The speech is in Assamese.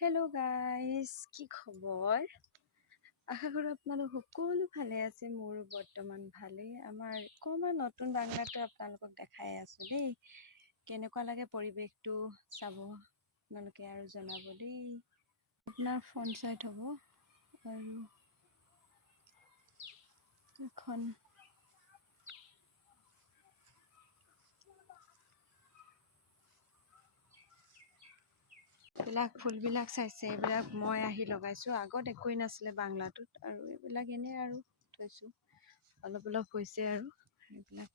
হেল্ল' গাইজ, কি খবৰ? আশা কৰোঁ আপোনালোক সকলো ভালে আছে। মোৰো বৰ্তমান ভালেই। আমাৰ অকণমান নতুন বাংলাটো আপোনালোকক দেখাই আছোঁ দেই। কেনেকুৱা লাগে পৰিৱেশটো চাব আপোনালোকে আৰু জনাব দেই। আপোনাৰ ফোন চাই থ'ব আৰু এখন এইবিলাক ফুলবিলাক চাইছে, এইবিলাক মই আহি লগাইছোঁ। আগত একোৱেই নাছিলে বাংলাটোত, আৰু এইবিলাক এনেই আৰু থৈছোঁ, অলপ অলপ হৈছে আৰু এইবিলাক।